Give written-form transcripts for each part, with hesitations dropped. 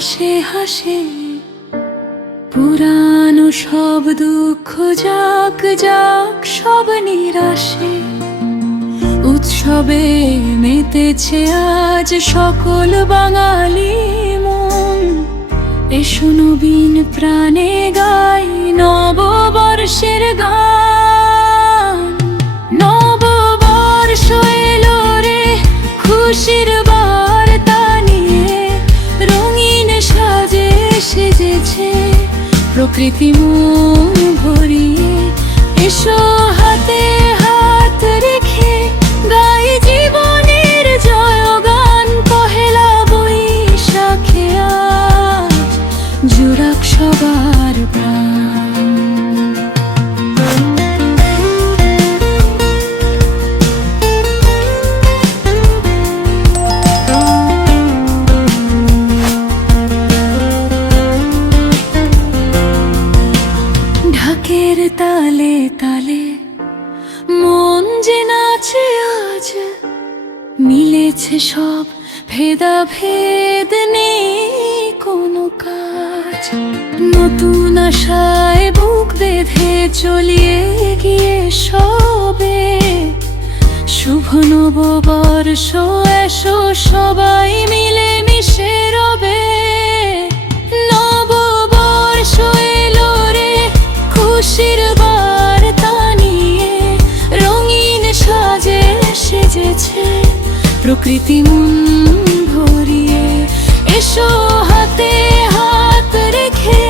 হাসে হাসে, পুরানো সব দুঃখ যাক যাক সব নিরাশে। উৎসবে মেতেছে আজ সকল বাঙালি মন, এসো নবীন প্রাণে গাই নববর্ষের গান। নববর্ষ এলো রে খুশির বার্তা নিয়ে, রঙিন সাজে সেজেছে প্রকৃতি মন ভরিয়ে। এসো হাতে হাত রেখে গাই জীবনের জয়গান, পহেলা বৈশাখে আজ জুড়াক সবার প্রাণ। ঢাকের তালে তালে মন যে নাচে আজ, মিলেছে সব ভেদাভেদ নেই কোনো কাজ। নতুন আশায় বুক বেঁধে চলিয়ে গিয়ে সবে, শুভ নববর্ষ এসো সবাই মিলে মিশে রবে। নববর্ষ এলো রে খুশির বার্তা নিয়ে, রঙিন সাজে সেজেছে প্রকৃতি মন ভরিয়ে। এসো হাতে হাত রেখে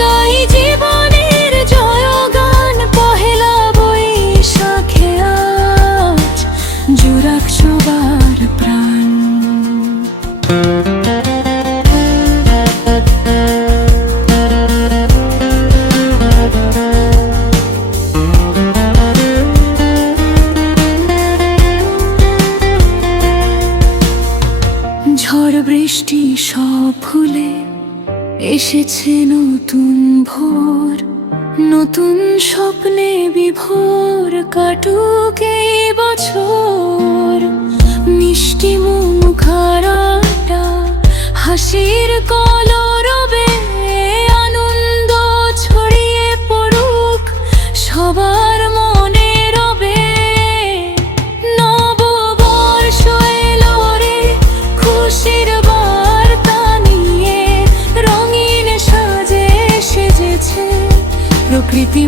গাই জীবনের জয়গান, পহেলা বৈশাখে আজ জুড়াক সবার প্রাণ। ঝড় বৃষ্টি সব ভুলে এসেছে নতুন ভোর, নতুন স্বপ্নে বিভোর কাটুক এই বছর। মিষ্টি মুখ হারাটা হাসির কলরবে, আনন্দ ছড়িয়ে পড়ুক সবার মনে রবে। নববর্ষ এলো রে খুশির বার্তা নিয়ে, রঙিন সাজে সেজেছে প্রকৃতি।